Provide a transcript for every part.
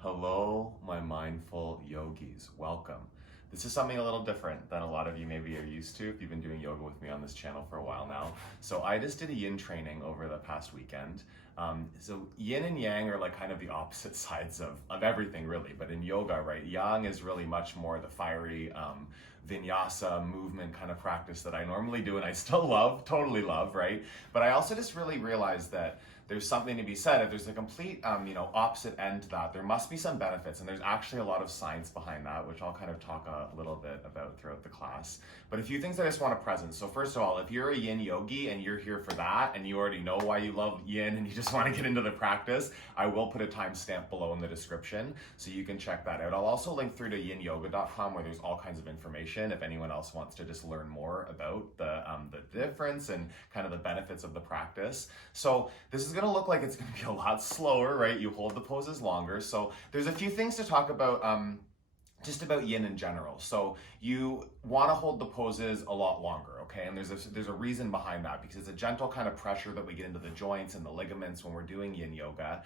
Hello, my mindful yogis. Welcome. This is something a little different than a lot of you maybe are used to if you've been doing yoga with me on this channel for a while now. So I just did a yin training over the past weekend. So yin and yang are like kind of the opposite sides of everything really, but in yoga, right, yang is really much more the fiery vinyasa movement kind of practice that I normally do and I still love, totally love, right? But I also just really realized that there's something to be said. If there's a complete, opposite end to that, there must be some benefits, and there's actually a lot of science behind that, which I'll kind of talk a little bit about throughout the class. But a few things I just want to present. So first of all, if you're a yin yogi and you're here for that, and you already know why you love yin and you just want to get into the practice, I will put a timestamp below in the description, so you can check that out. I'll also link through to yinyoga.com where there's all kinds of information if anyone else wants to just learn more about the difference and kind of the benefits of the practice. So this is going to look like it's going to be a lot slower, right? You hold the poses longer. So there's a few things to talk about just about yin in general. So you want to hold the poses a lot longer, okay? And there's a reason behind that, because it's a gentle kind of pressure that we get into the joints and the ligaments when we're doing yin yoga.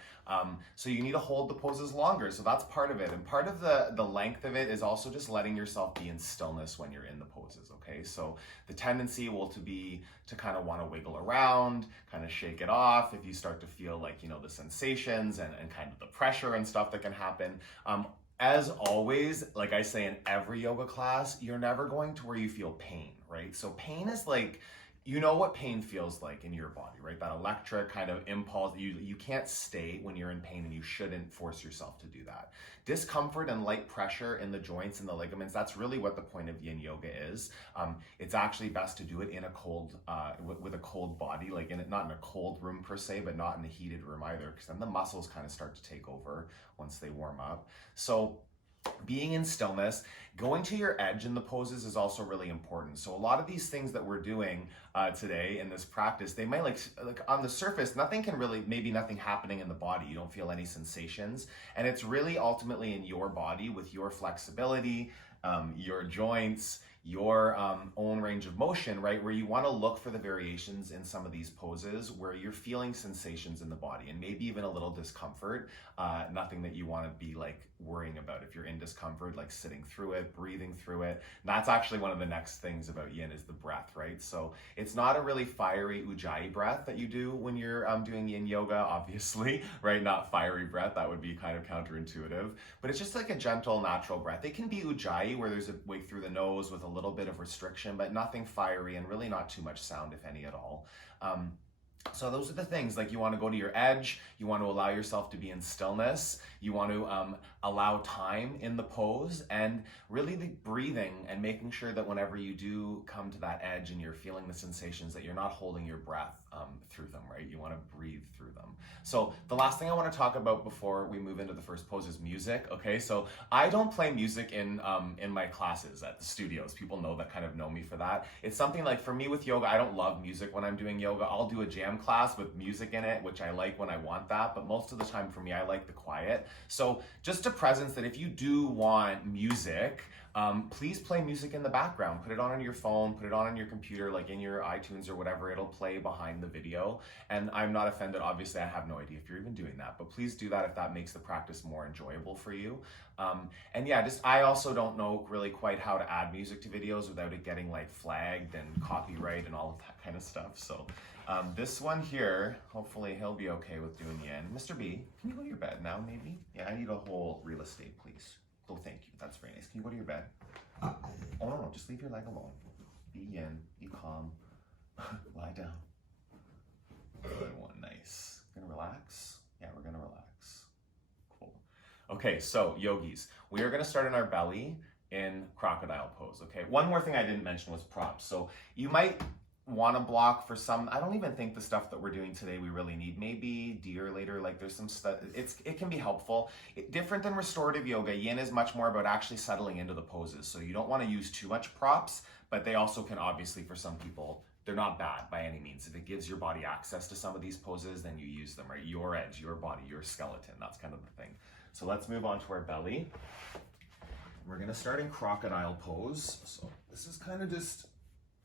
So you need to hold the poses longer. So that's part of it. And part of the length of it is also just letting yourself be in stillness when you're in the poses, okay? So the tendency will be to kind of want to wiggle around, kind of shake it off if you start to feel like, the sensations and kind of the pressure and stuff that can happen. As always, like I say in every yoga class, you're never going to where you feel pain, right? So pain is like, you know what pain feels like in your body, right? That electric kind of impulse. You can't stay when you're in pain, and you shouldn't force yourself to do that. Discomfort and light pressure in the joints and the ligaments, that's really what the point of yin yoga is. It's actually best to do it in a cold, with a cold body, like not in a cold room per se, but not in a heated room either, because then the muscles kind of start to take over once they warm up. So being in stillness, going to your edge in the poses is also really important. So a lot of these things that we're doing today in this practice, they might like on the surface, maybe nothing happening in the body. You don't feel any sensations. And it's really ultimately in your body with your flexibility, your joints, your own range of motion, right? Where you want to look for the variations in some of these poses where you're feeling sensations in the body and maybe even a little discomfort, nothing that you want to be like worrying about. If you're in discomfort, like sitting through it, breathing through it. That's actually one of the next things about yin is the breath, right? So it's not a really fiery ujjayi breath that you do when you're doing yin yoga, obviously, right? Not fiery breath, that would be kind of counterintuitive, but it's just like a gentle, natural breath. It can be ujjayi where there's a way through the nose with a little bit of restriction, but nothing fiery and really not too much sound, if any at all. So those are the things, like you want to go to your edge, you want to allow yourself to be in stillness, you want to allow time in the pose, and really the breathing and making sure that whenever you do come to that edge and you're feeling the sensations, that you're not holding your breath through them, right? You want to breathe through them. So the last thing I want to talk about before we move into the first pose is music, okay? So I don't play music in my classes at the studios. People that kind of know me for that. It's something like, for me with yoga, I don't love music when I'm doing yoga. I'll do a jam class with music in it, which I like when I want that, but most of the time for me, I like the quiet. So just a presence that if you do want music, please play music in the background. Put it on your phone, put it on your computer, like in your iTunes or whatever. It'll play behind the video. And I'm not offended. Obviously, I have no idea if you're even doing that, but please do that if that makes the practice more enjoyable for you. And yeah, I also don't know really quite how to add music to videos without it getting like flagged and copyright and all of that kind of stuff. So this one here, hopefully he'll be okay with doing yin. Mr. B, can you go to your bed now, maybe? Yeah, I need a whole real estate, please. Oh, thank you. That's very nice. Can you go to your bed? Oh, no, just leave your leg alone. Be yin, be calm. Lie down. Good one, nice. Gonna relax? Yeah, we're gonna relax. Cool. Okay, so yogis, we are gonna start in our belly in Crocodile Pose, okay? One more thing I didn't mention was props. So you might want to block for some, I don't even think the stuff that we're doing today we really need. Maybe deer later, like there's some stuff, it can be helpful. Different than restorative yoga, yin is much more about actually settling into the poses. So you don't want to use too much props, but they also can obviously, for some people, they're not bad by any means. If it gives your body access to some of these poses, then you use them, right? Your edge, your body, your skeleton, that's kind of the thing. So let's move on to our belly. We're gonna start in Crocodile Pose. So this is kind of just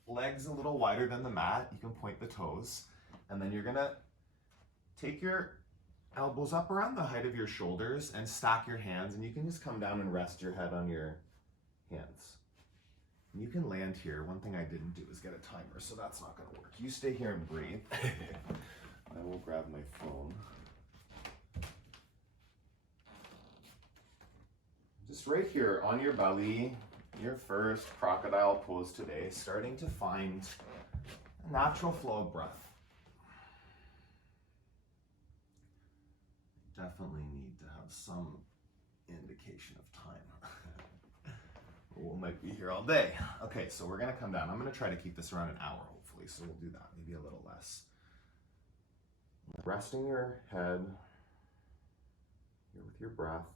legs a little wider than the mat. You can point the toes. And then you're gonna take your elbows up around the height of your shoulders and stack your hands, and you can just come down and rest your head on your hands. You can land here. One thing I didn't do is get a timer, so that's not gonna work. You stay here and breathe. I will grab my phone. Just right here on your belly, your first crocodile pose today, starting to find a natural flow of breath. Definitely need to have some indication of time. We might be here all day. Okay, so we're gonna come down. I'm gonna try to keep this around an hour, hopefully, so we'll do that, maybe a little less. Resting your head here with your breath.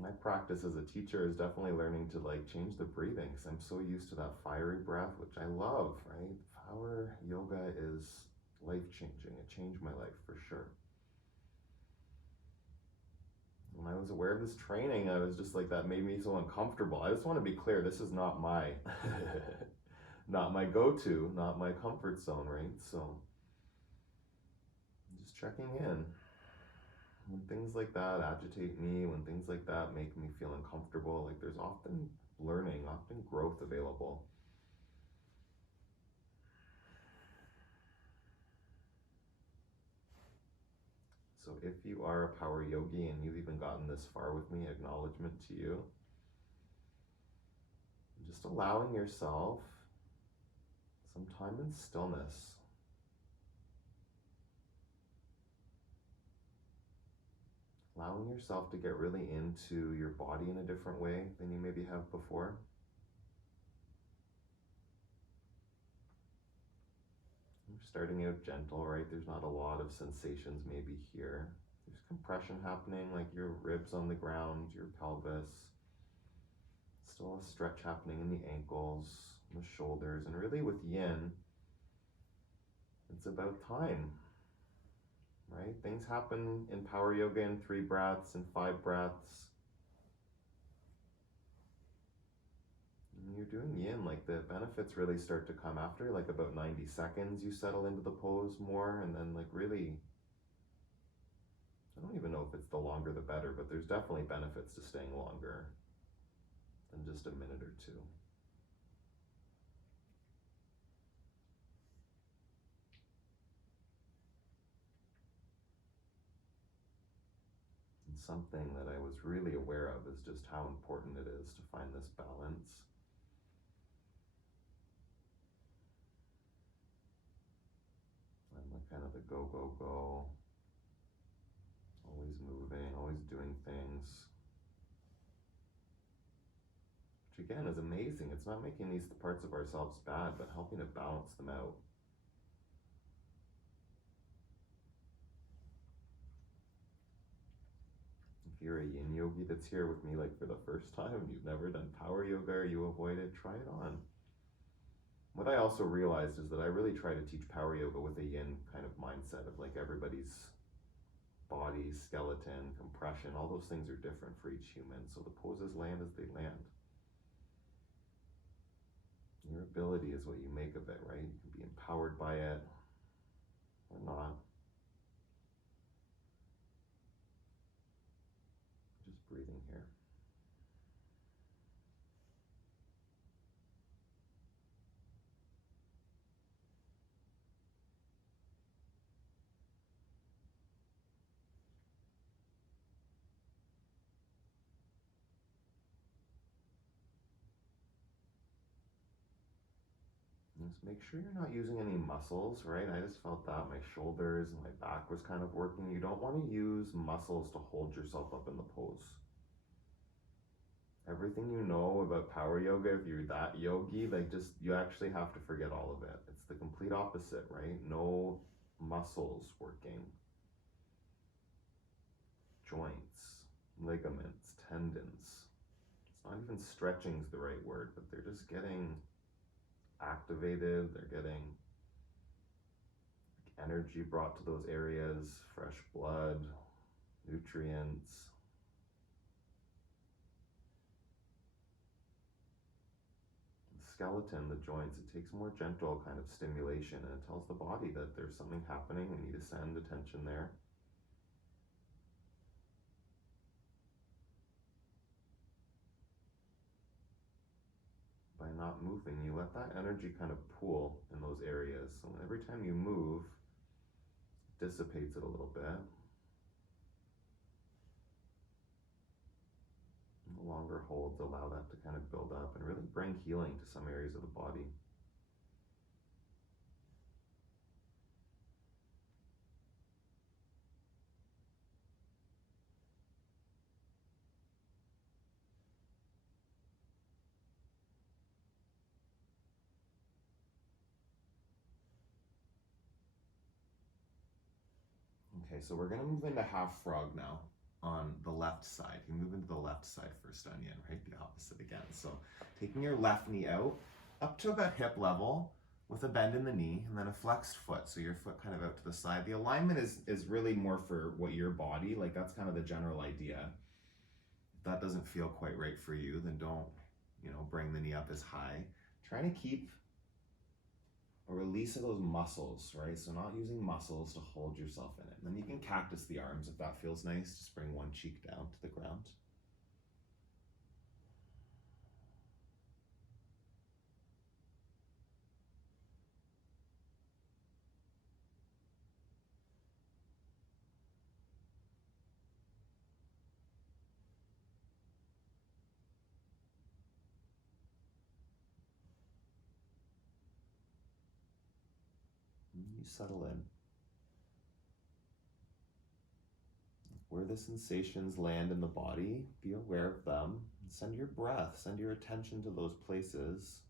My practice as a teacher is definitely learning to change the breathing, because I'm so used to that fiery breath, which I love, right? Power yoga is life-changing. It changed my life for sure. When I was aware of this training, I was just that made me so uncomfortable. I just want to be clear, this is not my not my go-to, not my comfort zone, right? So just checking in. When things like that agitate me, when things like that make me feel uncomfortable, there's often learning, often growth available. So if you are a power yogi and you've even gotten this far with me, acknowledgement to you. Just allowing yourself some time in stillness. Allowing yourself to get really into your body in a different way than you maybe have before. You're starting out gentle, right? There's not a lot of sensations maybe here. There's compression happening, your ribs on the ground, your pelvis. Still a stretch happening in the ankles, the shoulders, and really with yin, it's about time. Right? Things happen in power yoga in 3 breaths and 5 breaths. When you're doing yin, the benefits really start to come after, about 90 seconds, you settle into the pose more, and then really, I don't even know if it's the longer the better, but there's definitely benefits to staying longer than just a minute or two. Something that I was really aware of is just how important it is to find this balance. And kind of the go, go, go. Always moving, always doing things. Which again is amazing. It's not making these parts of ourselves bad, but helping to balance them out. If you're a yin yogi that's here with me for the first time, you've never done power yoga or you avoid it, try it on. What I also realized is that I really try to teach power yoga with a yin kind of mindset of everybody's body, skeleton, compression, all those things are different for each human. So the poses land as they land. Your ability is what you make of it, right? You can be empowered by it or not. Just breathing here. Just make sure you're not using any muscles, right? I just felt that my shoulders and my back was kind of working. You don't want to use muscles to hold yourself up in the pose. Everything you know about power yoga, if you're that yogi, you actually have to forget all of it. It's the complete opposite, right? No muscles working. Joints, ligaments, tendons. It's not even stretching is the right word, but they're just getting activated, they're getting energy brought to those areas, fresh blood, nutrients. skeleton, the joints, it takes more gentle kind of stimulation, and it tells the body that there's something happening. We need to send attention there. By not moving, you let that energy kind of pool in those areas. So every time you move, it dissipates it a little bit. No longer holds, allow that to kind of build up and really bring healing to some areas of the body. Okay, so we're gonna move into half frog now on the left side. You move into the left side first, onion, right? The opposite again. So taking your left knee out, up to about hip level with a bend in the knee, and then a flexed foot. So your foot kind of out to the side. The alignment is really more for what your body, like that's kind of the general idea. If that doesn't feel quite right for you, then don't, bring the knee up as high. Trying to keep a release of those muscles, right? So not using muscles to hold yourself in it. And then you can cactus the arms if that feels nice. Just bring one cheek down to the ground. You settle in. Where the sensations land in the body, be aware of them. Send your breath, send your attention to those places.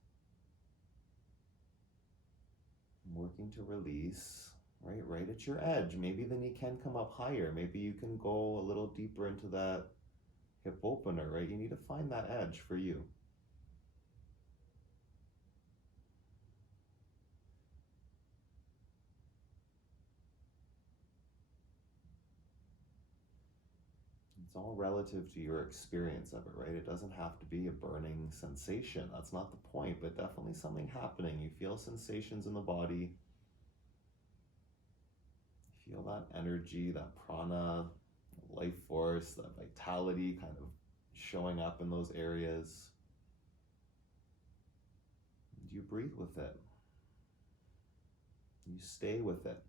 Working to release, right at your edge. Maybe the knee can come up higher. Maybe you can go a little deeper into that hip opener, right? You need to find that edge for you. It's all relative to your experience of it, right? It doesn't have to be a burning sensation. That's not the point, but definitely something happening. You feel sensations in the body. You feel that energy, that prana, life force, that vitality kind of showing up in those areas. And you breathe with it. You stay with it.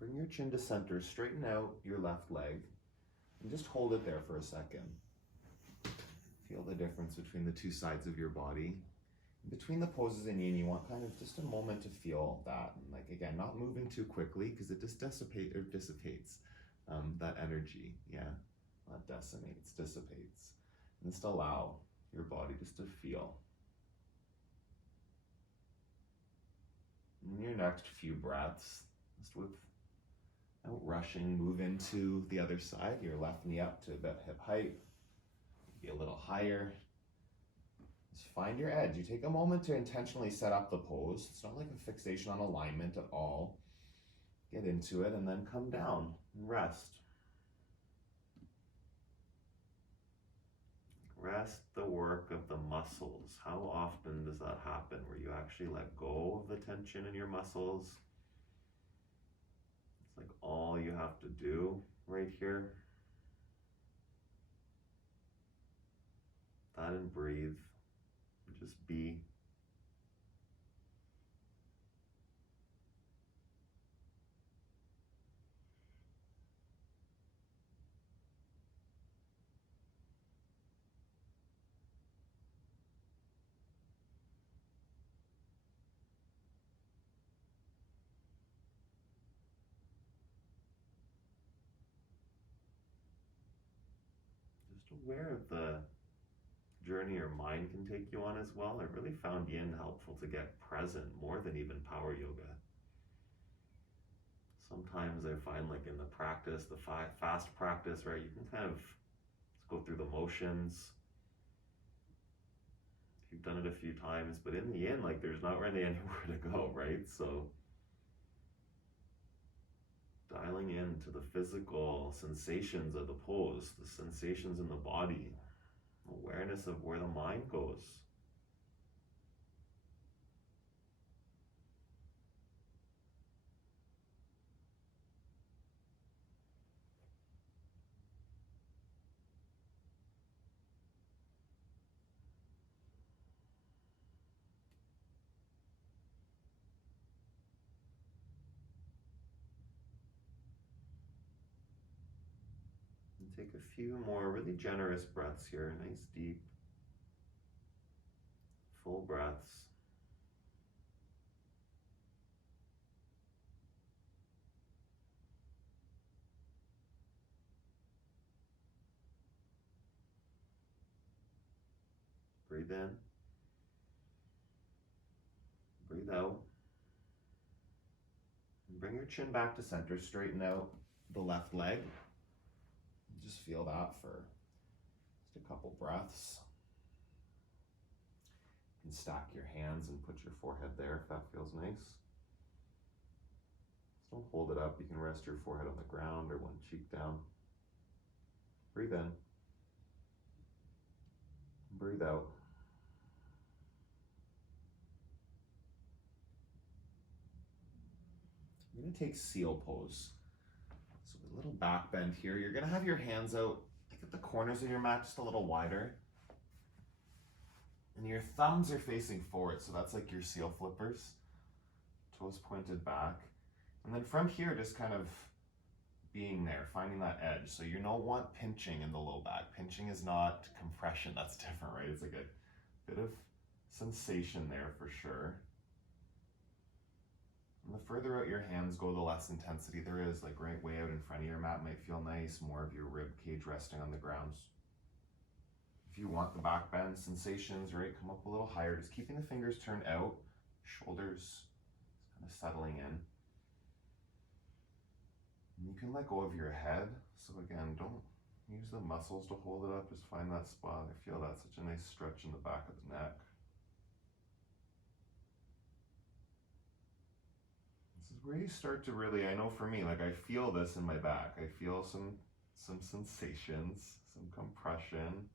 Bring your chin to center, straighten out your left leg, and just hold it there for a second. Feel the difference between the two sides of your body. Between the poses in Yin, you want kind of just a moment to feel that. And like, again, not moving too quickly because it just dissipates that energy. Yeah, not decimates, dissipates. And just allow your body just to feel. In your next few breaths, just without rushing, move into the other side, your left knee up to about hip height, be a little higher. Just find your edge. You take a moment to intentionally set up the pose. It's not like a fixation on alignment at all. Get into it and then come down and rest. Rest the work of the muscles. How often does that happen where you actually let go of the tension in your muscles? It's like all you have to do right here. That and breathe. Just be aware of the journey your mind can take you on as well. I really found Yin helpful to get present more than even power yoga. Sometimes I find like in the practice, the fast practice, right, you can kind of go through the motions. You've done it a few times, but in the Yin, like there's not really anywhere to go, right? So dialing into the physical sensations of the pose, the sensations in the body, awareness of where the mind goes. And take a few more really generous breaths here, nice deep, full breaths. Breathe in, breathe out, and bring your chin back to center, straighten out the left leg. Just feel that for just a couple breaths. You can stack your hands and put your forehead there if that feels nice. Just don't hold it up. You can rest your forehead on the ground or one cheek down. Breathe in. Breathe out. We're going to take seal pose. So a little back bend here. You're going to have your hands out like at the corners of your mat, just a little wider. And your thumbs are facing forward, so that's like your seal flippers. Toes pointed back. And then from here, just kind of being there, finding that edge. So you don't want pinching in the low back. Pinching is not compression, that's different, right? It's like a bit of sensation there for sure. And the further out your hands go, the less intensity there is. Like right way out in front of your mat might feel nice, more of your rib cage resting on the ground. If you want the back bend sensations, right, come up a little higher, just keeping the fingers turned out, shoulders kind of settling in. And you can let go of your head. So again, don't use the muscles to hold it up, just find that spot. I feel that's such a nice stretch in the back of the neck. This is where you start to really, I know for me, like I feel this in my back. I feel some sensations, some compression.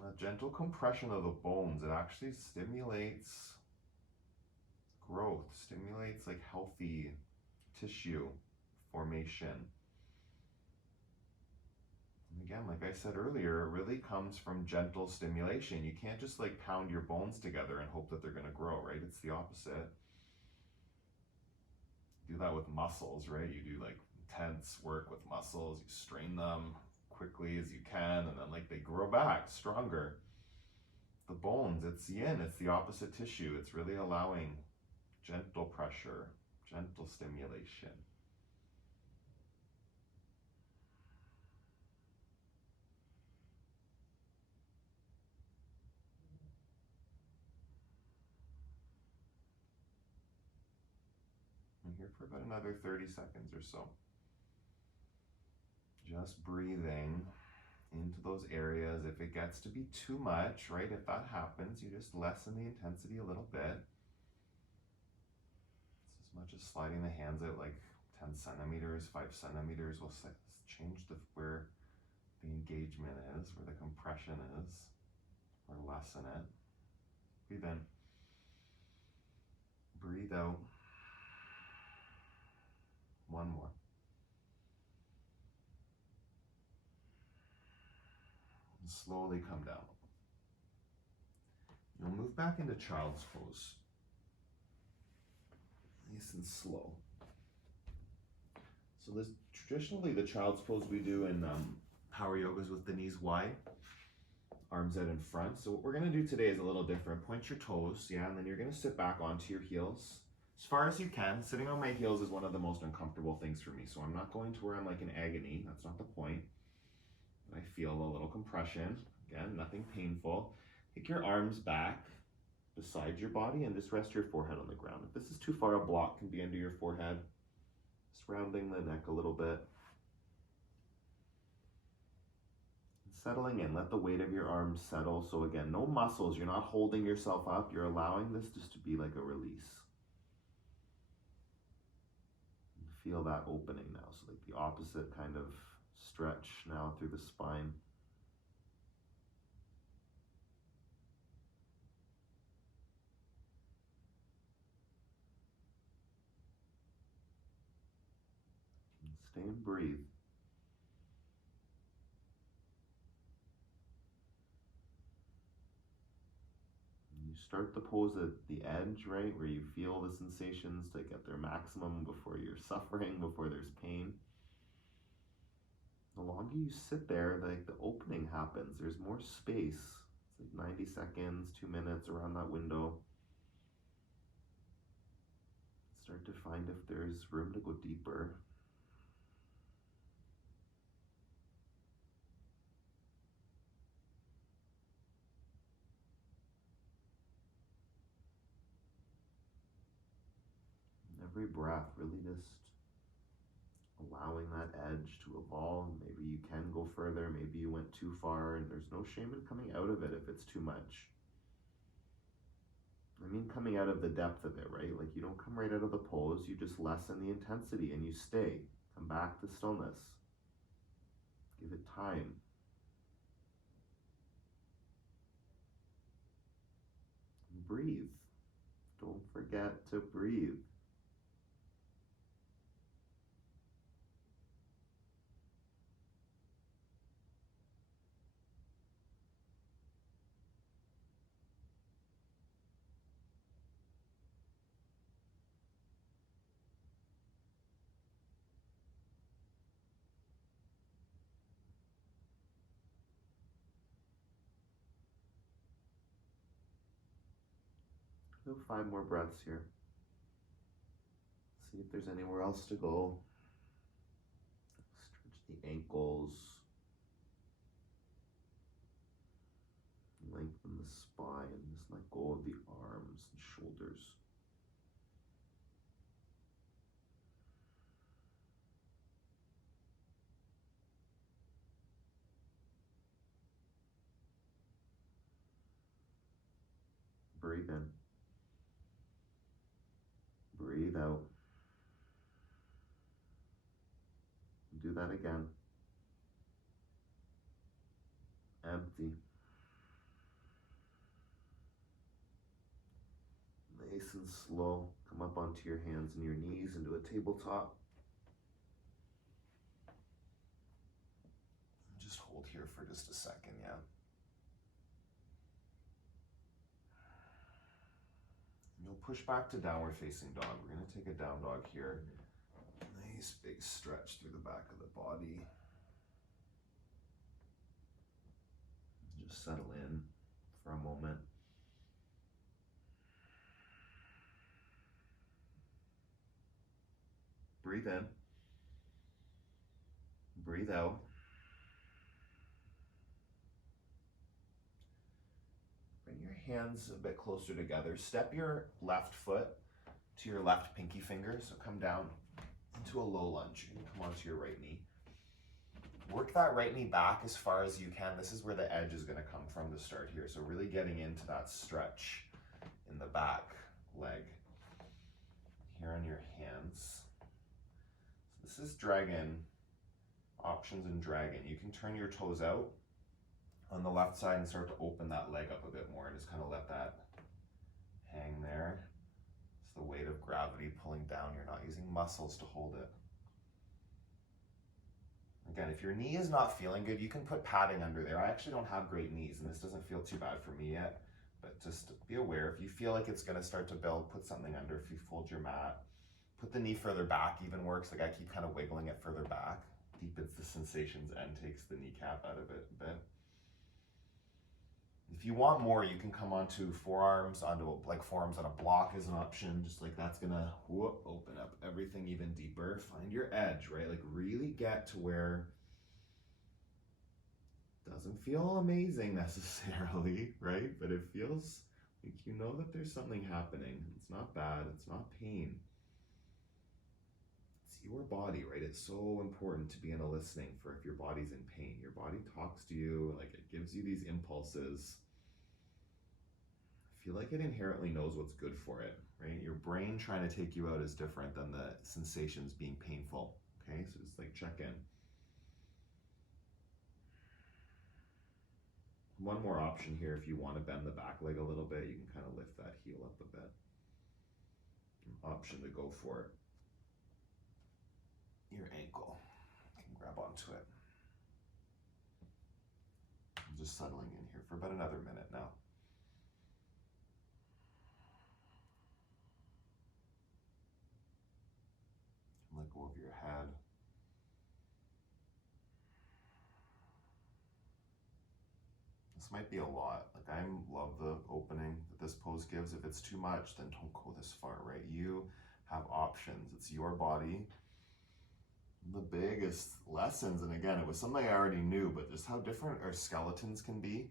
A gentle compression of the bones, it actually stimulates growth, stimulates like healthy tissue formation. And again, like I said earlier, it really comes from gentle stimulation. You can't just like pound your bones together and hope that they're going to grow, right? It's the opposite. Do that with muscles, right? You do like intense work with muscles, you strain them quickly as you can, and then like they grow back stronger. The bones, it's yin, it's the opposite tissue. It's really allowing gentle pressure, gentle stimulation. I'm here for about another 30 seconds or so. Just breathing into those areas. If it gets to be too much, right, if that happens, you just lessen the intensity a little bit. It's as much as sliding the hands out like 10 centimeters, 5 centimeters will change where the engagement is, where the compression is, or lessen it. Breathe in. Breathe out. One more. And slowly come down. You'll move back into child's pose. Nice and slow. So this traditionally the child's pose we do in power yogas with the knees wide, arms out in front. So what we're going to do today is a little different. Point your toes, yeah, and then you're going to sit back onto your heels as far as you can. Sitting on my heels is one of the most uncomfortable things for me, so I'm not going to where I'm like in agony. That's not the point. I feel a little compression. Again, nothing painful. Take your arms back beside your body and just rest your forehead on the ground. If this is too far, a block can be under your forehead. Just rounding the neck a little bit. And settling in, let the weight of your arms settle. So again, no muscles, you're not holding yourself up. You're allowing this just to be like a release. And feel that opening now. So like the opposite kind of stretch now through the spine. And stay and breathe. And you start the pose at the edge, right, where you feel the sensations to get their maximum before you're suffering, before there's pain. The longer you sit there, like the opening happens. There's more space. It's like 90 seconds, 2 minutes around that window. Start to find if there's room to go deeper. And every breath really just allowing that edge to evolve. Maybe you can go further, maybe you went too far, and there's no shame in coming out of it if it's too much. I mean coming out of the depth of it, right? Like you don't come right out of the pose, you just lessen the intensity and you stay. Come back to stillness. Give it time. And breathe. Don't forget to breathe. Do 5 more breaths here. See if there's anywhere else to go. Stretch the ankles. Lengthen the spine. Just let go of the arms and shoulders. Breathe in. Breathe out. Do that again. Empty. Nice and slow. Come up onto your hands and your knees into a tabletop. Just hold here for just a second, yeah. You'll push back to downward facing dog. We're going to take a down dog here. Nice big stretch through the back of the body. Just settle in for a moment. Breathe in. Breathe out. Bring your hands a bit closer together. Step your left foot to your left pinky finger. So come down into a low lunge and come onto your right knee. Work that right knee back as far as you can. This is where the edge is going to come from to start here. So really getting into that stretch in the back leg. Here on your hands. So this is dragon. Options in dragon. You can turn your toes out on the left side and start to open that leg up a bit more and just kind of let that hang there. It's the weight of gravity pulling down. You're not using muscles to hold it. Again, if your knee is not feeling good, you can put padding under there. I actually don't have great knees, and this doesn't feel too bad for me yet, but just be aware. If you feel like it's going to start to build, put something under. If you fold your mat, put the knee further back even works. Like I keep kind of wiggling it further back. Deepens the sensations and takes the kneecap out of it a bit. If you want more, you can come onto forearms, forearms on a block is an option, just like that's gonna open up everything even deeper. Find your edge, right? Like really get to where Doesn't feel amazing necessarily, right? But it feels like you know that there's something happening. It's not bad, it's not pain. It's your body, right? It's so important to be in a listening for if your body's in pain. Your body talks to you, like it gives you these impulses. I feel like it inherently knows what's good for it, right? Your brain trying to take you out is different than the sensations being painful, okay? So just like check in. One more option here, if you want to bend the back leg a little bit, you can kind of lift that heel up a bit. An option to go for it. Your ankle, you can grab onto it. I'm just settling in here for about another minute now. Let go of your head. This might be a lot. Like I love the opening that this pose gives. If it's too much, then don't go this far, right? You have options. It's your body. The biggest lessons, and again, it was something I already knew, but just how different our skeletons can be,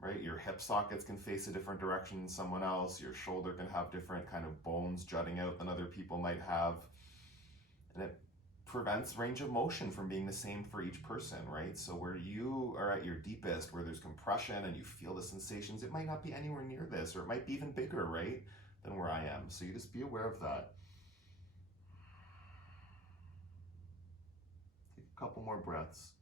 right? Your hip sockets can face a different direction than someone else. Your shoulder can have different kind of bones jutting out than other people might have. And it prevents range of motion from being the same for each person, right? So where you are at your deepest, where there's compression and you feel the sensations, it might not be anywhere near this, or it might be even bigger, right, than where I am. So you just be aware of that. Take a couple more breaths.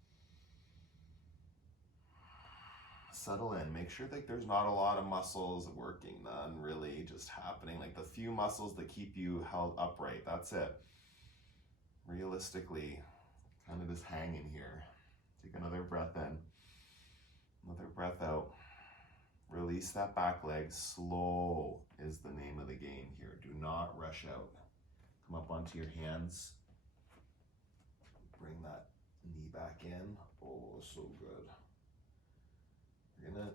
Settle in. Make sure that there's not a lot of muscles working, none really just happening. Like the few muscles that keep you held upright, that's it. Realistically, kind of just hang in here. Take another breath in, another breath out. Release that back leg. Slow is the name of the game here. Do not rush out. Come up onto your hands. Bring that knee back in. Oh, so good. You're gonna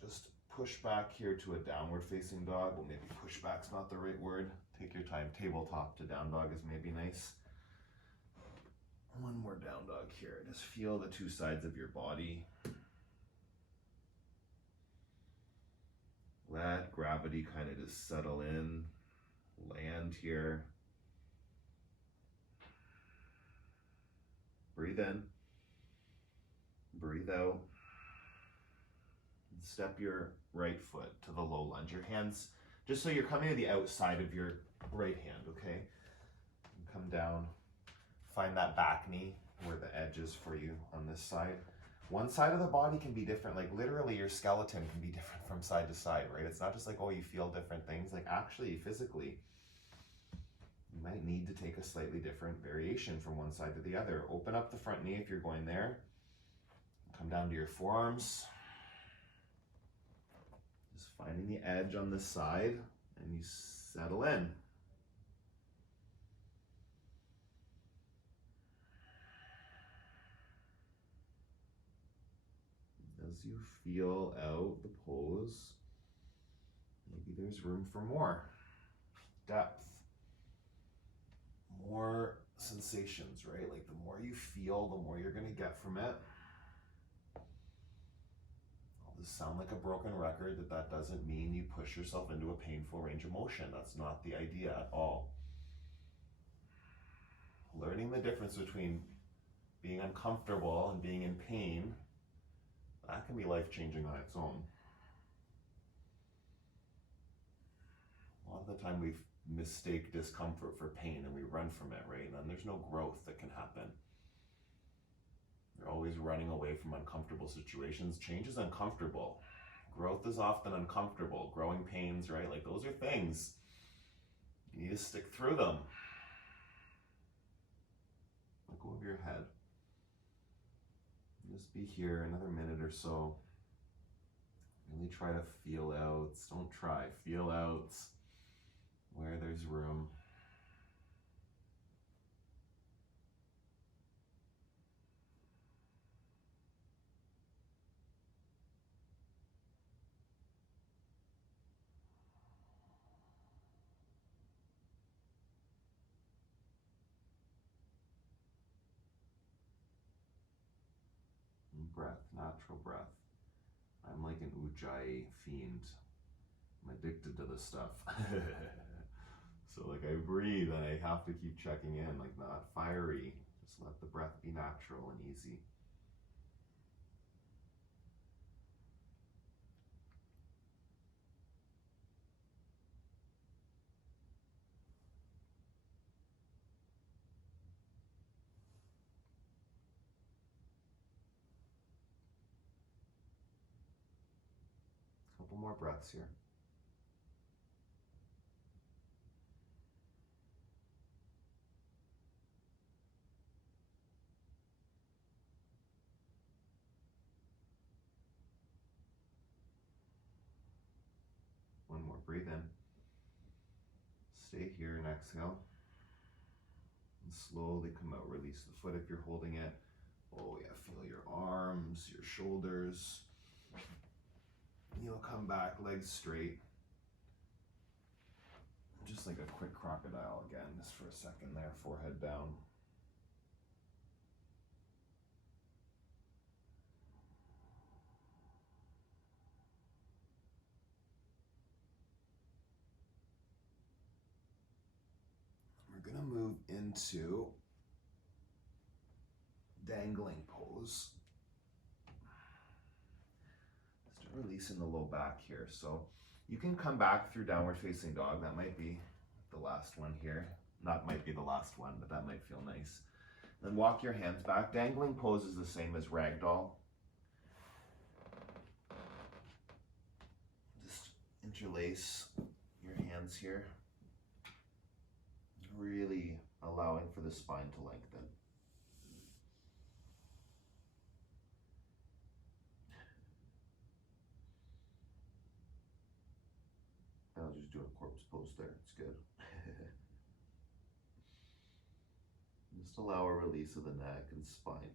just push back here to a downward facing dog. Well, maybe push back's not the right word. Take your time. Tabletop to down dog is maybe nice. One more down dog here. Just feel the two sides of your body. Let gravity kind of just settle in. Land here. Breathe in. Breathe out. Step your right foot to the low lunge. Your hands, just so you're coming to the outside of your right hand, okay? And come down. Find that back knee where the edge is for you on this side. One side of the body can be different, like literally your skeleton can be different from side to side, right? It's not just like, oh, you feel different things. Like actually, physically, you might need to take a slightly different variation from one side to the other. Open up the front knee if you're going there. Come down to your forearms. Just finding the edge on this side and you settle in. As you feel out the pose, maybe there's room for more depth, more sensations, right? Like the more you feel, the more you're going to get from it. I'll just sound like a broken record that doesn't mean you push yourself into a painful range of motion. That's not the idea at all. Learning the difference between being uncomfortable and being in pain, that can be life-changing on its own. A lot of the time we mistake discomfort for pain and we run from it, right? And then there's no growth that can happen. You're always running away from uncomfortable situations. Change is uncomfortable. Growth is often uncomfortable. Growing pains, right? Like those are things. You need to stick through them. Let go of your head. Just be here another minute or so. Really try to feel out. Don't try. Feel out where there's room. breath, natural breath. I'm like an ujjayi fiend. I'm addicted to this stuff. So like I breathe and I have to keep checking in, like not fiery. Just let the breath be natural and easy. Couple more breaths here. One more, breathe in. Stay here and exhale. And slowly come out, release the foot if you're holding it. Oh yeah, feel your arms, your shoulders. You'll come back, legs straight. Just like a quick crocodile again, just for a second there, forehead down. We're gonna move into Dangling Pose. Start releasing the low back here. So you can come back through downward facing dog. That might be the last one here. Not might be the last one, but that might feel nice. Then walk your hands back. Dangling Pose is the same as ragdoll. Just interlace your hands here. Really allowing for the spine to lengthen. I'll just do a corpse pose there, it's good. Just allow a release of the neck and spine.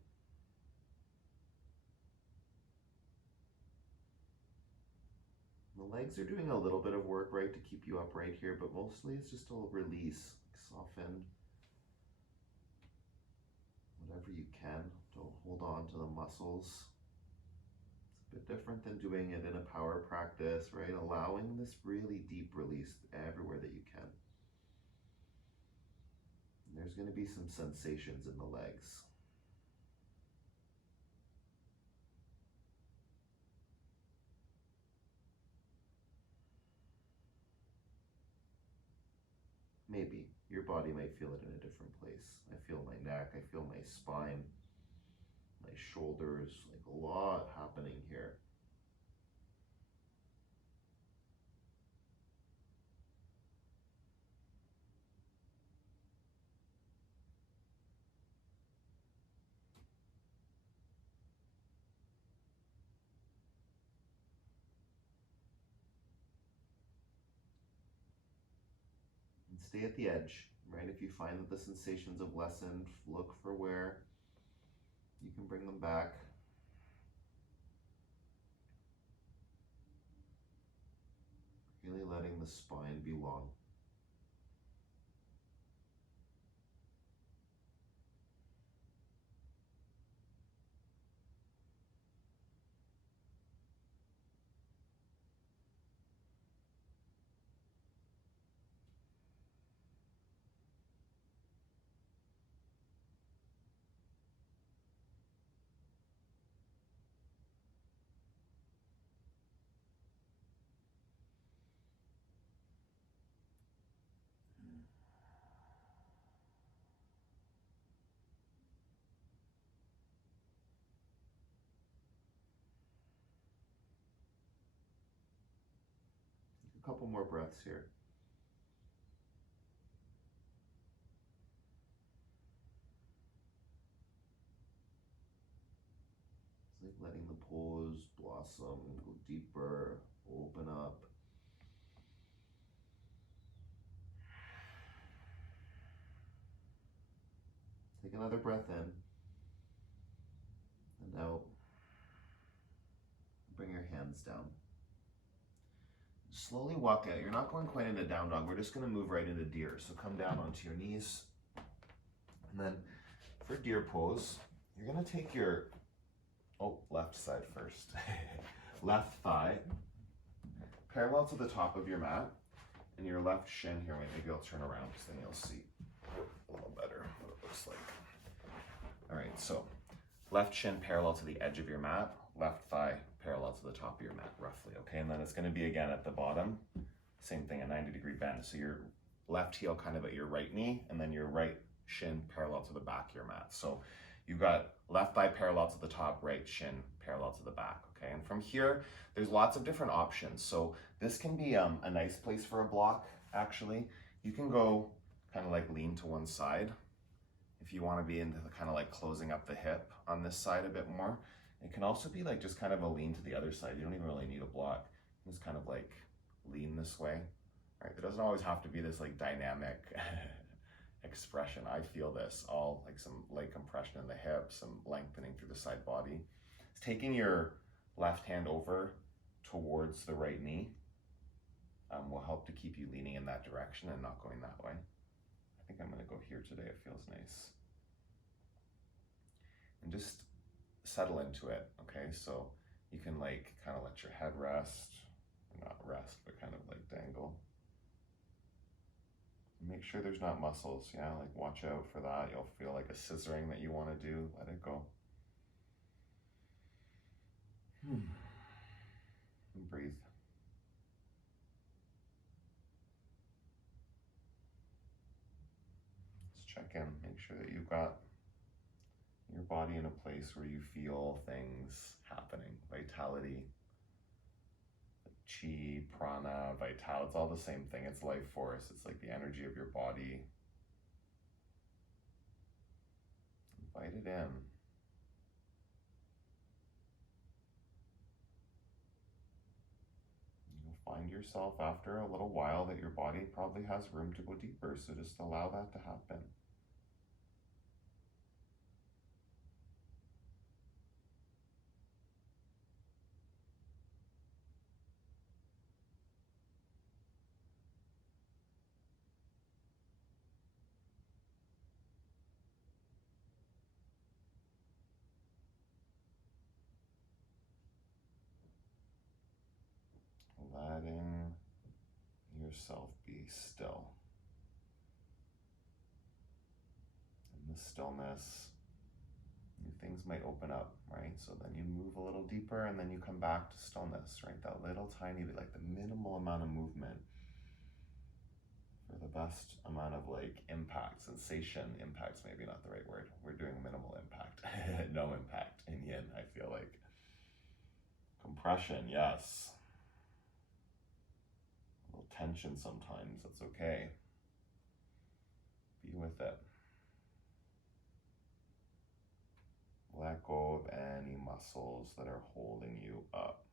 The legs are doing a little bit of work, right, to keep you upright here, but mostly it's just a release, soften. Whatever you can, don't hold on to the muscles. It's a bit different than doing it in a power practice, right? Allowing this really deep release everywhere that you can. And there's going to be some sensations in the legs. Maybe. Your body might feel it in a different place. I feel my neck, I feel my spine, my shoulders, like a lot happening here. And stay at the edge, right? If you find that the sensations have lessened, look for where you can bring them back. Really letting the spine be long. A couple more breaths here. It's like letting the pose blossom, go deeper, open up. Take another breath in and out. Bring your hands down. Slowly walk out. You're not going quite into down dog. We're just going to move right into deer. So come down onto your knees. And then for deer pose, you're going to take your Oh, left side first. Left thigh parallel to the top of your mat, and your left shin here, maybe I'll turn around because then you'll see a little better what it looks like. All right, so left shin parallel to the edge of your mat, left thigh parallel to the top of your mat, roughly, okay? And then it's gonna be again at the bottom, same thing, a 90-degree bend. So your left heel kind of at your right knee, and then your right shin parallel to the back of your mat. So you've got left thigh parallel to the top, right shin parallel to the back, okay? And from here, there's lots of different options. So this can be a nice place for a block, actually. You can go kind of like lean to one side if you want to be into the kind of like closing up the hip on this side a bit more. It can also be like just kind of a lean to the other side. You don't even really need a block. Just kind of like lean this way. All right, there doesn't always have to be this like dynamic expression. I feel this, all like some leg compression in the hips, some lengthening through the side body. It's taking your left hand over towards the right knee will help to keep you leaning in that direction and not going that way. I think I'm gonna go here today, it feels nice. And just settle into it, okay? So you can like kind of let your head rest, not rest, but kind of like dangle. Make sure there's not muscles, yeah, like watch out for that. You'll feel like a scissoring that you want to do, let it go. And breathe. Let's check in, make sure that you've got your body in a place where you feel things happening, vitality, chi, prana, vital, it's all the same thing. It's life force. It's like the energy of your body. Invite it in. You'll find yourself after a little while that your body probably has room to go deeper, so just allow that to happen. Letting yourself be still. In the stillness, new things might open up, right? So then you move a little deeper and then you come back to stillness, right? That little tiny bit, like the minimal amount of movement for the best amount of like impact, sensation. Impact's maybe not the right word. We're doing minimal impact, no impact in yin, I feel like. Compression, yes. Tension sometimes, that's okay. Be with it. Let go of any muscles that are holding you up.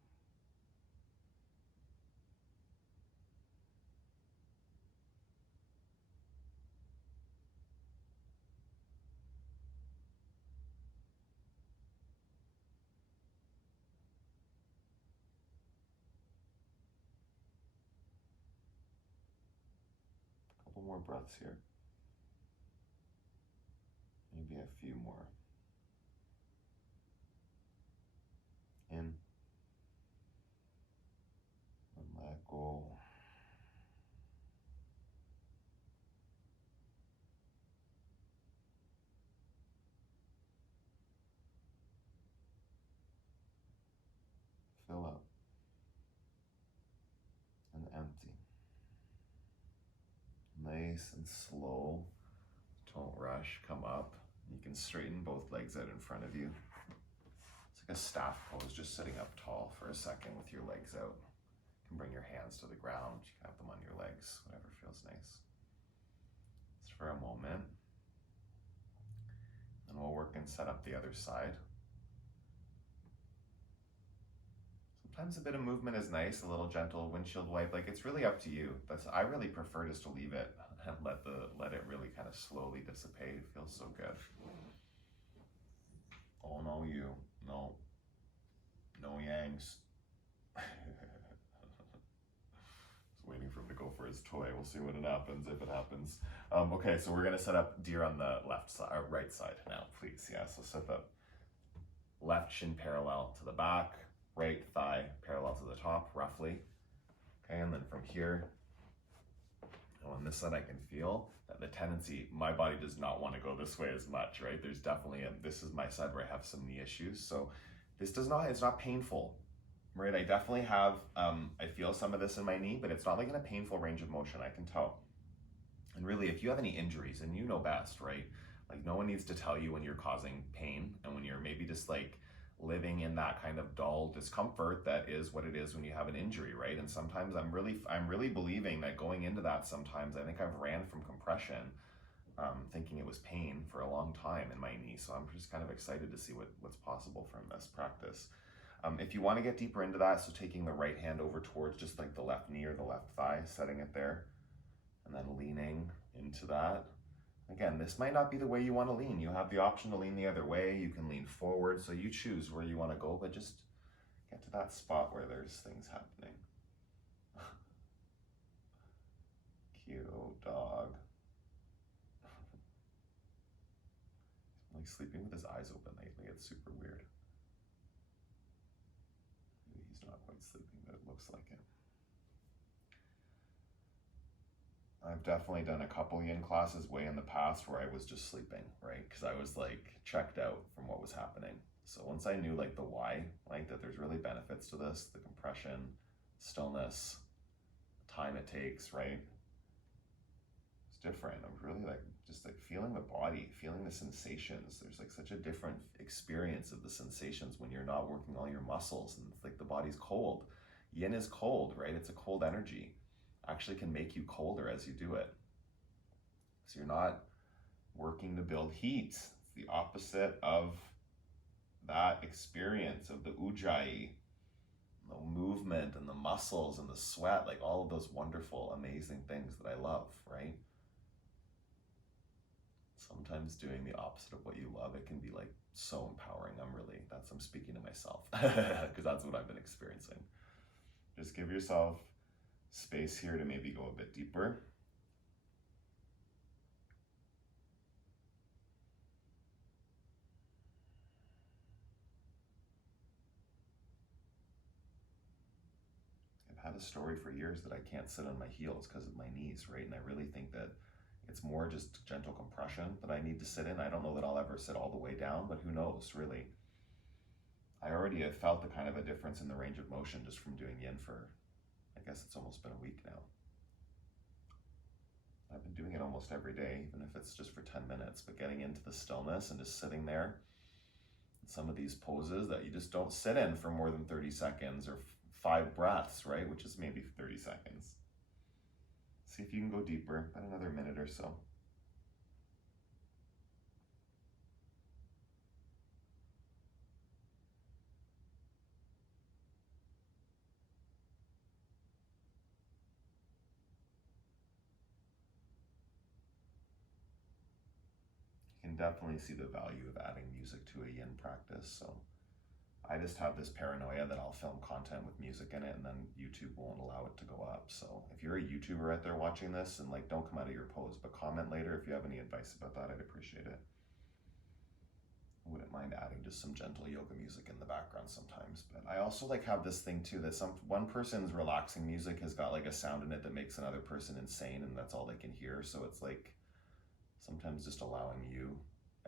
More breaths here. Maybe a few more. In and let go. Fill up and empty. Nice and slow. Don't rush. Come up. You can straighten both legs out in front of you. It's like a staff pose, just sitting up tall for a second with your legs out. You can bring your hands to the ground. You can have them on your legs, whatever feels nice. Just for a moment. And we'll work and set up the other side. Sometimes a bit of movement is nice, a little gentle windshield wipe. Like, it's really up to you. I really prefer just to leave it and let it really kind of slowly dissipate. It feels so good. Oh no, you. No yangs. Just waiting for him to go for his toy. We'll see when it happens, if it happens. Okay, so we're gonna set up deer on the left side, or right side now, please. Yeah, so set up left shin parallel to the back, right thigh parallel to the top, roughly. Okay, and then from here, on this side, I can feel that the tendency, my body does not want to go this way as much, right? There's definitely this is my side where I have some knee issues. So this does not, it's not painful, right? I definitely have, I feel some of this in my knee, but it's not like in a painful range of motion, I can tell. And really, if you have any injuries, and you know best, right? Like no one needs to tell you when you're causing pain and when you're maybe just like living in that kind of dull discomfort that is what it is when you have an injury, right? And sometimes I'm really believing that going into that sometimes, I think I've ran from compression, thinking it was pain for a long time in my knee. So I'm just kind of excited to see what's possible from this practice. If you want to get deeper into that, so taking the right hand over towards just like the left knee or the left thigh, setting it there, and then leaning into that. Again, this might not be the way you want to lean. You have the option to lean the other way. You can lean forward, so you choose where you want to go, but just get to that spot where there's things happening. Cute dog. He's like sleeping with his eyes open lately. It's super weird. Maybe he's not quite sleeping, but it looks like it. I've definitely done a couple yin classes way in the past where I was just sleeping, right? Because I was like checked out from what was happening. So once I knew like the why, like that there's really benefits to this, the compression, stillness, time it takes, right? It's different. I'm really like just like feeling the body, feeling the sensations. There's like such a different experience of the sensations when you're not working all your muscles and it's like the body's cold. Yin is cold, right? It's a cold energy. Actually can make you colder as you do it. So you're not working to build heat. It's the opposite of that experience of the ujjayi, the movement and the muscles and the sweat, like all of those wonderful, amazing things that I love, right? Sometimes doing the opposite of what you love, it can be like so empowering. I'm speaking to myself because that's what I've been experiencing. Just give yourself space here to maybe go a bit deeper. I've had a story for years that I can't sit on my heels because of my knees, right? And I really think that it's more just gentle compression that I need to sit in. I don't know that I'll ever sit all the way down, but who knows, really. I already have felt the kind of a difference in the range of motion just from doing yin for, I guess it's almost been a week now. I've been doing it almost every day, even if it's just for 10 minutes, but getting into the stillness and just sitting there. Some of these poses that you just don't sit in for more than 30 seconds or 5 breaths, right? Which is maybe 30 seconds. See if you can go deeper, about another minute or so. Definitely see the value of adding music to a yin practice. So I just have this paranoia that I'll film content with music in it and then YouTube won't allow it to go up. So if you're a YouTuber out there watching this, and like don't come out of your pose, but comment later if you have any advice about that, I'd appreciate it. I wouldn't mind adding just some gentle yoga music in the background sometimes. But I also like have this thing too that one person's relaxing music has got like a sound in it that makes another person insane and that's all they can hear. So it's like sometimes just allowing you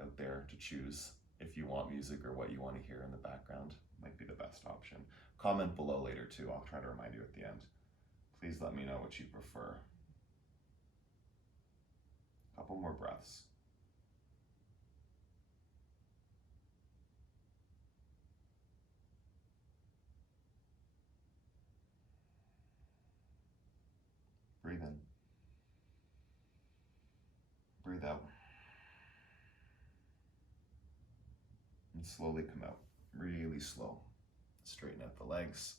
out there to choose if you want music or what you want to hear in the background might be the best option. Comment below later too. I'll try to remind you at the end. Please let me know what you prefer. A couple more breaths. Breathe in. Breathe out. And slowly come out, really slow. Straighten out the legs.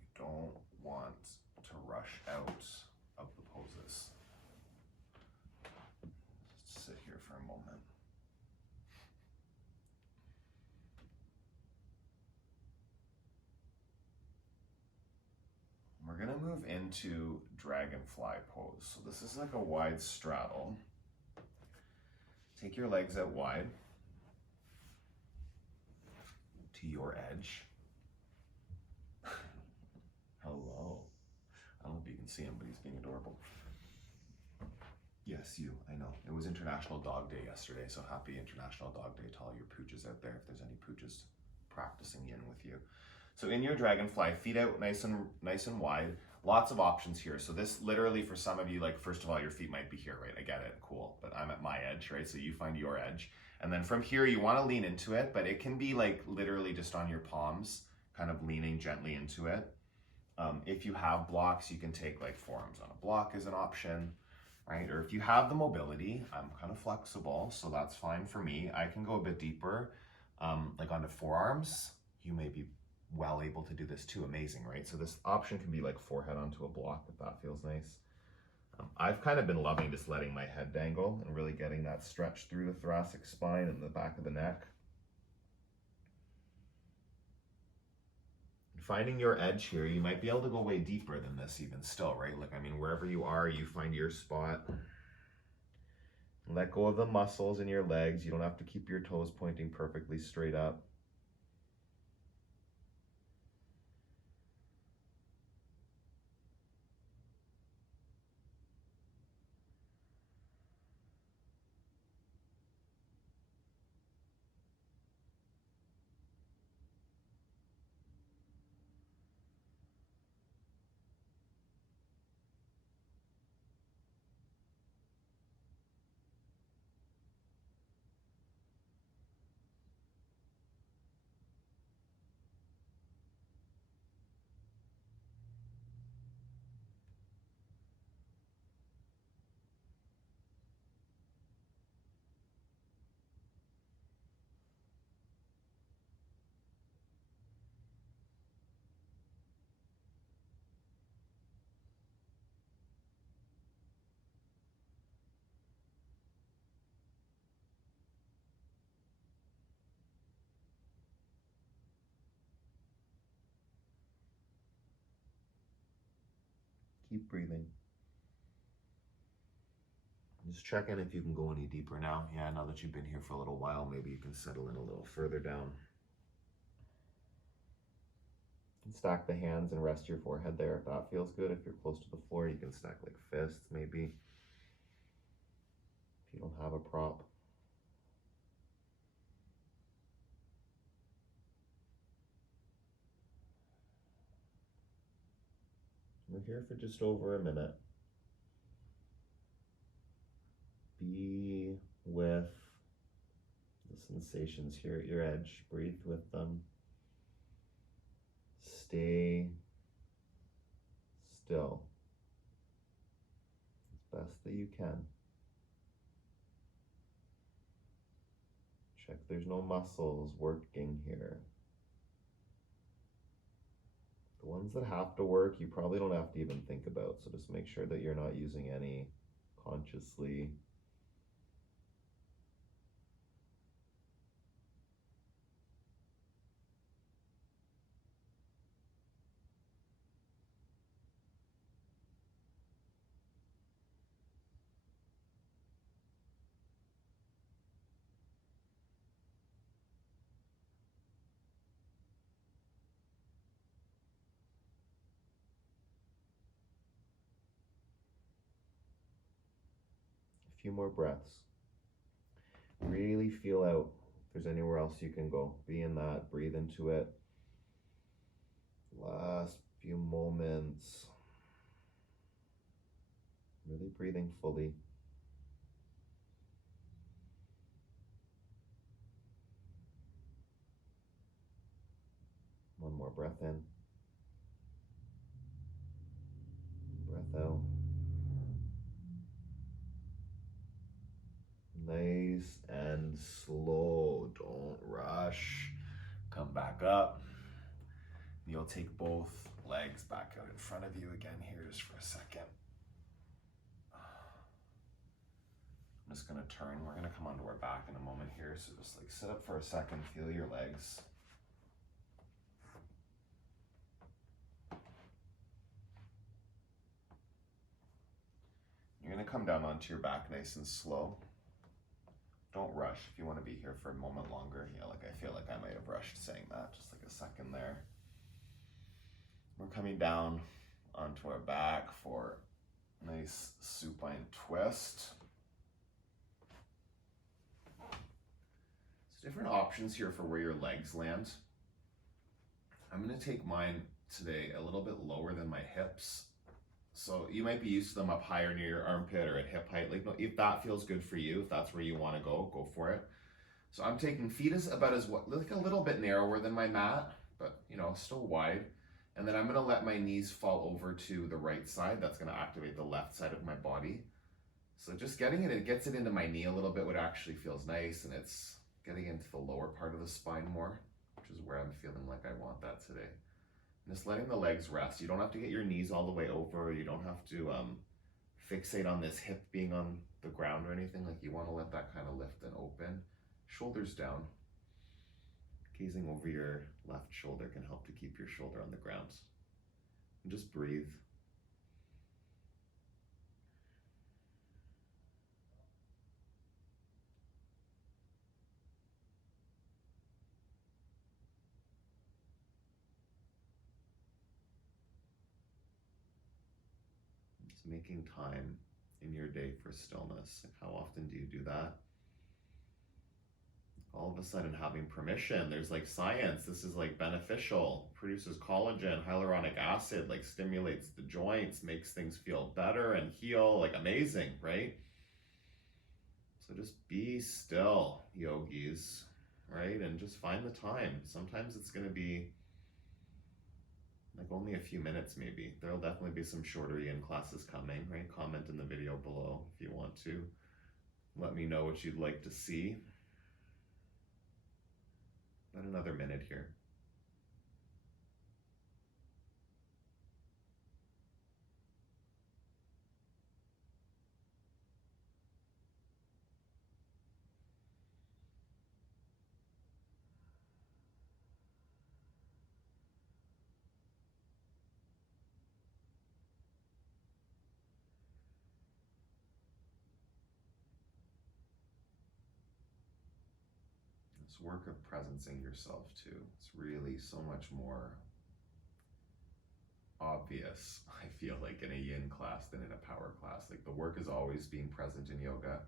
You don't want to rush out of the poses. Just sit here for a moment. We're gonna move into Dragonfly Pose. So this is like a wide straddle. Take your legs out wide. to your edge. Hello. I don't know if you can see him, but he's being adorable. Yes, you, I know. It was International Dog Day yesterday, so happy International Dog Day to all your pooches out there, if there's any pooches practicing yin with you. So in your dragonfly, feet out nice and wide. Lots of options here. So this literally, for some of you, like, first of all, your feet might be here, right? I get it, cool. But I'm at my edge, right? So you find your edge. And then from here, you want to lean into it, but it can be like literally just on your palms, kind of leaning gently into it. If you have blocks, you can take like forearms on a block as an option, right? Or if you have the mobility, I'm kind of flexible, so that's fine for me. I can go a bit deeper, like onto forearms. You may be well able to do this too, amazing, right? So this option can be like forehead onto a block if that feels nice. I've kind of been loving just letting my head dangle and really getting that stretch through the thoracic spine and the back of the neck. Finding your edge here, you might be able to go way deeper than this even still, right? Like, I mean, wherever you are, you find your spot. Let go of the muscles in your legs. You don't have to keep your toes pointing perfectly straight up. Keep breathing. Just check in if you can go any deeper now. Yeah, now that you've been here for a little while, maybe you can settle in a little further down. Stack the hands and rest your forehead there if that feels good. If you're close to the floor, you can stack like fists maybe. If you don't have a prop. We're here for just over a minute. Be with the sensations here at your edge. Breathe with them. Stay still as best that you can. Check there's no muscles working here. The ones that have to work, you probably don't have to even think about, so just make sure that you're not using any consciously. Few more breaths. Really feel out if there's anywhere else you can go. Be in that, breathe into it. Last few moments. Really breathing fully. One more breath in. Breath out. Nice and slow. Don't rush. Come back up. You'll take both legs back out in front of you again here just for a second. I'm just going to turn. We're going to come onto our back in a moment here. So just like sit up for a second. Feel your legs. You're going to come down onto your back nice and slow. don't rush if you want to be here for a moment longer. Yeah, like I feel like I might have rushed saying that, just like a second there. We're coming down onto our back for a nice supine twist. There's different options here for where your legs land. I'm going to take mine today a little bit lower than my hips. So you might be used to them up higher near your armpit or at hip height. Like, if that feels good for you, if that's where you want to go for it. So I'm taking feet is about as like a little bit narrower than my mat, but you know, still wide. And then I'm going to let my knees fall over to the right side. That's going to activate the left side of my body. So just getting it gets it into my knee a little bit, what actually feels nice, and it's getting into the lower part of the spine more, which is where I'm feeling like I want that today. Just letting the legs rest. You don't have to get your knees all the way over. You don't have to fixate on this hip being on the ground or anything. Like, you want to let that kind of lift and open. Shoulders down. Gazing over your left shoulder can help to keep your shoulder on the ground. And just breathe. Making time in your day for stillness. Like, how often do you do that? All of a sudden having permission, there's like science, this is like beneficial, produces collagen, hyaluronic acid, like stimulates the joints, makes things feel better and heal, like amazing, right? So just be still, yogis, right? And just find the time. Sometimes it's going to be like only a few minutes maybe. There'll definitely be some shorter yin classes coming, right? Comment in the video below if you want to. Let me know what you'd like to see. About another minute here. This work of presencing yourself too. It's really so much more obvious, I feel like, in a yin class than in a power class. Like, the work is always being present in yoga.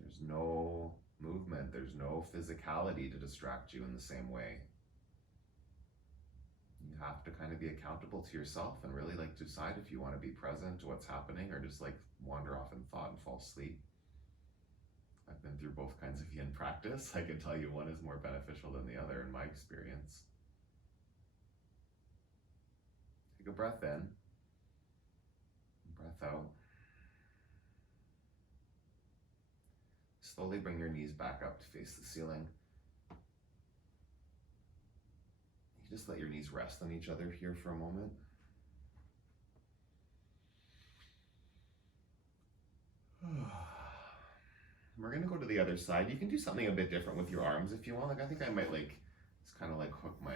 There's no movement, there's no physicality to distract you in the same way. You have to kind of be accountable to yourself and really like decide if you want to be present to what's happening or just like wander off in thought and fall asleep. I've been through both kinds of yin practice. I can tell you one is more beneficial than the other in my experience. Take a breath in, breath out. Slowly bring your knees back up to face the ceiling. You just let your knees rest on each other here for a moment. We're gonna go to the other side. You can do something a bit different with your arms if you want. Like, I think I might like just kind of like hook my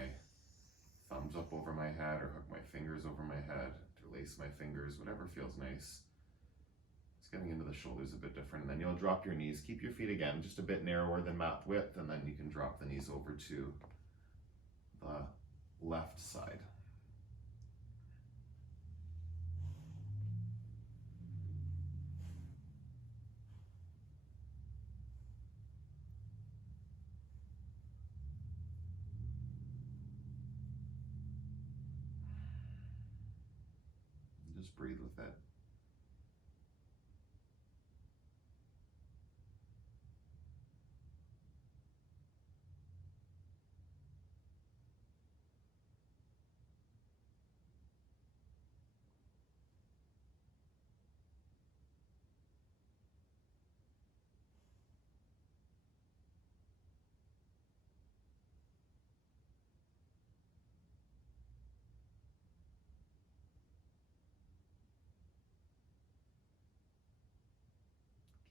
thumbs up over my head or hook my fingers over my head, interlace my fingers, whatever feels nice. Just getting into the shoulders a bit different. And then you'll drop your knees. Keep your feet again just a bit narrower than mat width, and then you can drop the knees over to the left side. Just breathe with it.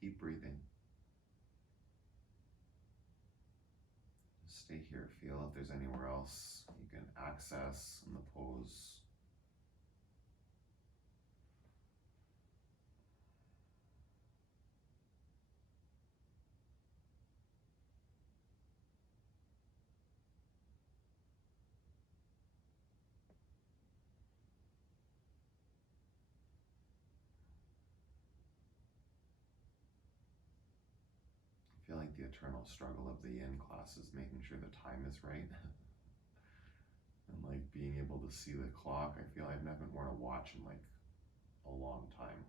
Keep breathing. Just stay here. Feel if there's anywhere else you can access in the pose. the eternal struggle of the yin classes, making sure the time is right. And like being able to see the clock. I feel I haven't worn a watch in like a long time.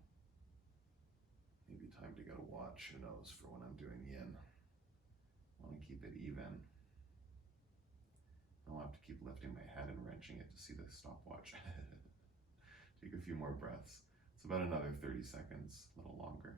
Maybe time to get a watch, who knows, for when I'm doing yin. I want to keep it even. I don't have to keep lifting my head and wrenching it to see the stopwatch. Take a few more breaths. It's about another 30 seconds, a little longer.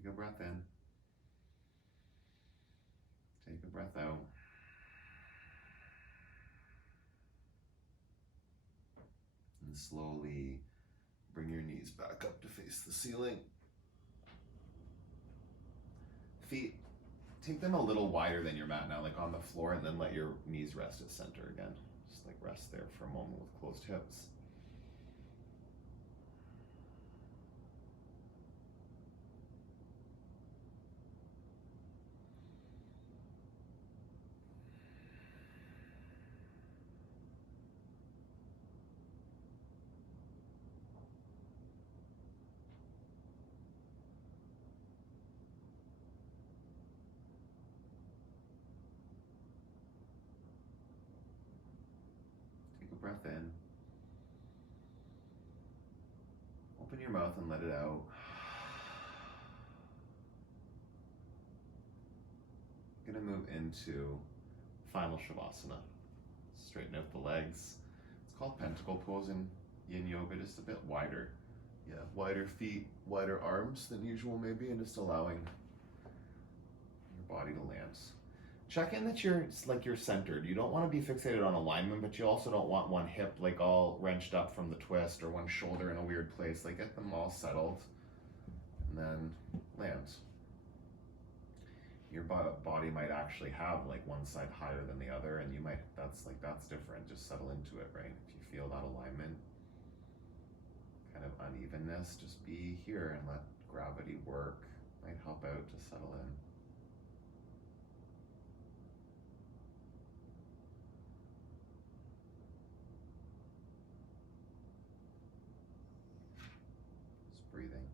Take a breath in. Take a breath out. And slowly bring your knees back up to face the ceiling. Feet, take them a little wider than your mat now, like on the floor, and then let your knees rest at center again. Just like rest there for a moment with closed hips. Take a breath in. Open your mouth and let it out. I'm gonna move into final Shavasana. Straighten out the legs. It's called Pentacle Pose in Yin Yoga, just a bit wider. Yeah, wider feet, wider arms than usual maybe, and just allowing your body to land. Check in that you're centered. You don't want to be fixated on alignment, but you also don't want one hip like all wrenched up from the twist or one shoulder in a weird place. Like get them all settled and then land. Your body might actually have like one side higher than the other, and you might, that's different. Just settle into it, right? If you feel that alignment, kind of unevenness, just be here and let gravity work. Might help out to settle in. Just breathing.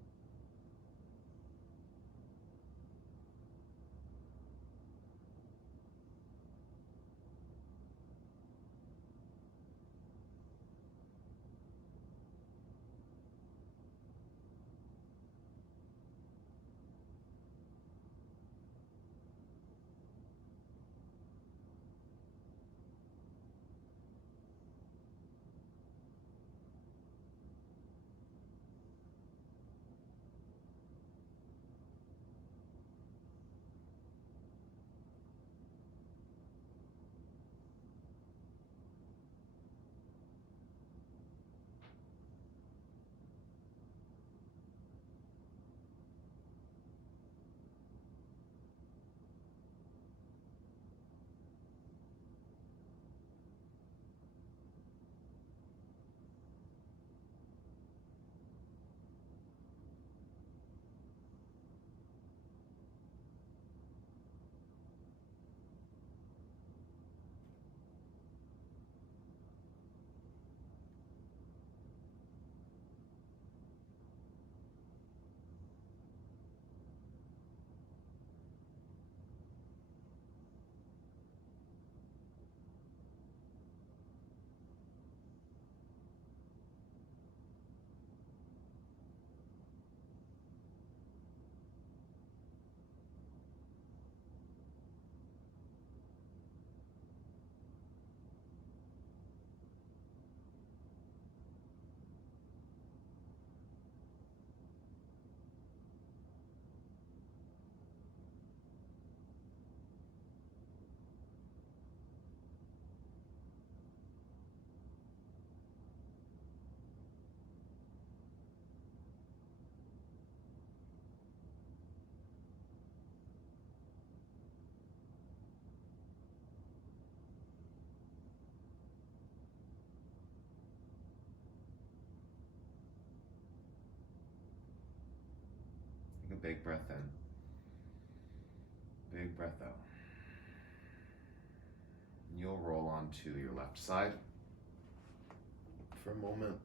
big breath in. Big breath out. You'll roll onto your left side for a moment.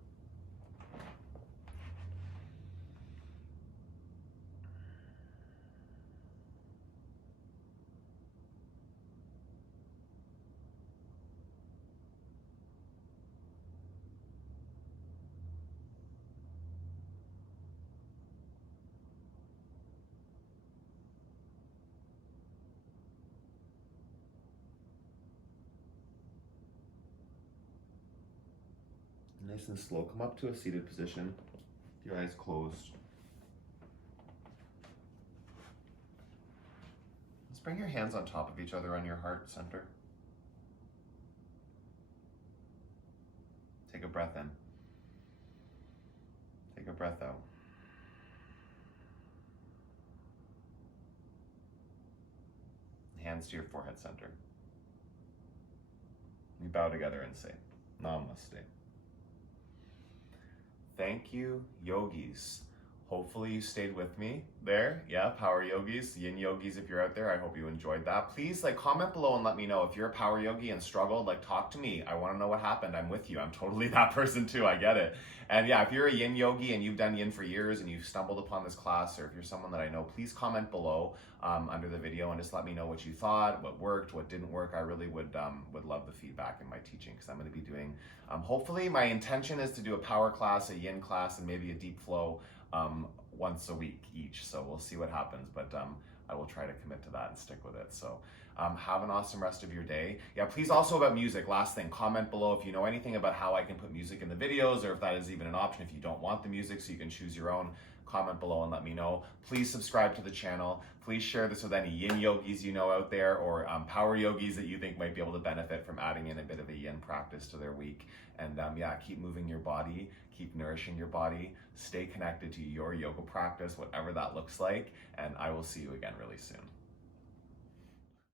Nice and slow, come up to a seated position, your eyes closed. Let's bring your hands on top of each other on your heart center. Take a breath in. Take a breath out. Hands to your forehead center. We bow together and say, Namaste. Thank you, yogis. Hopefully you stayed with me there. Yeah, power yogis, yin yogis, if you're out there, I hope you enjoyed that. Please comment below and let me know if you're a power yogi and struggled, talk to me. I want to know what happened. I'm with you. I'm totally that person too. I get it. And yeah, if you're a yin yogi and you've done yin for years and you've stumbled upon this class, or if you're someone that I know, please comment below under the video and just let me know what you thought, what worked, what didn't work. I really would love the feedback in my teaching, because I'm going to be doing, hopefully my intention is to do a power class, a yin class, and maybe a deep flow once a week each. So we'll see what happens, but I will try to commit to that and stick with it. So have an awesome rest of your day. Yeah, please also about music, last thing, comment below if you know anything about how I can put music in the videos, or if that is even an option, if you don't want the music so you can choose your own. Comment below and let me know. Please subscribe to the channel. Please share this with any yin yogis you know out there, or power yogis that you think might be able to benefit from adding in a bit of a yin practice to their week. And yeah, keep moving your body, keep nourishing your body, stay connected to your yoga practice, whatever that looks like, and I will see you again really soon.